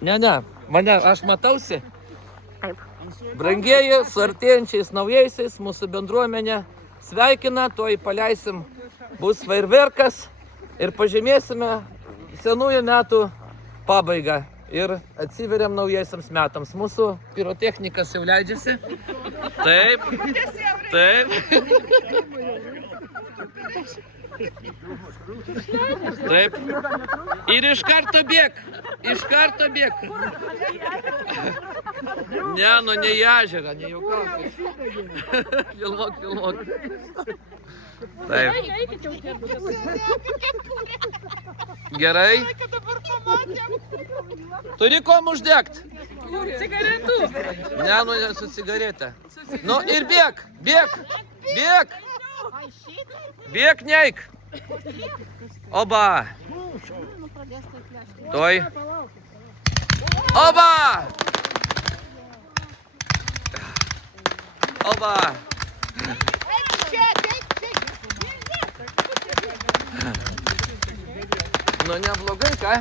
Ne, aš matausi. Taip. Brangieji, su artėjančiais naujaisiais mūsų bendruomenė sveikina, tuoj paleisim, bus fejerverkas ir pažymėsime senųjų metų pabaigą ir atsiveriam naujaisiams metams. Mūsų pirotechnikas jau leidžiasi. Taip. Taip. Ir iš karto bėg. Ne, nu ne į ežerą, ne juokauk. Filmuok. Taip. Gerai. Turi kom uždegt? Cigaretų. Ne, nu ne su cigarete. Nu ir bėg. Bėg, neik. Oba. Toj. Oba. Nu neblogai, ką?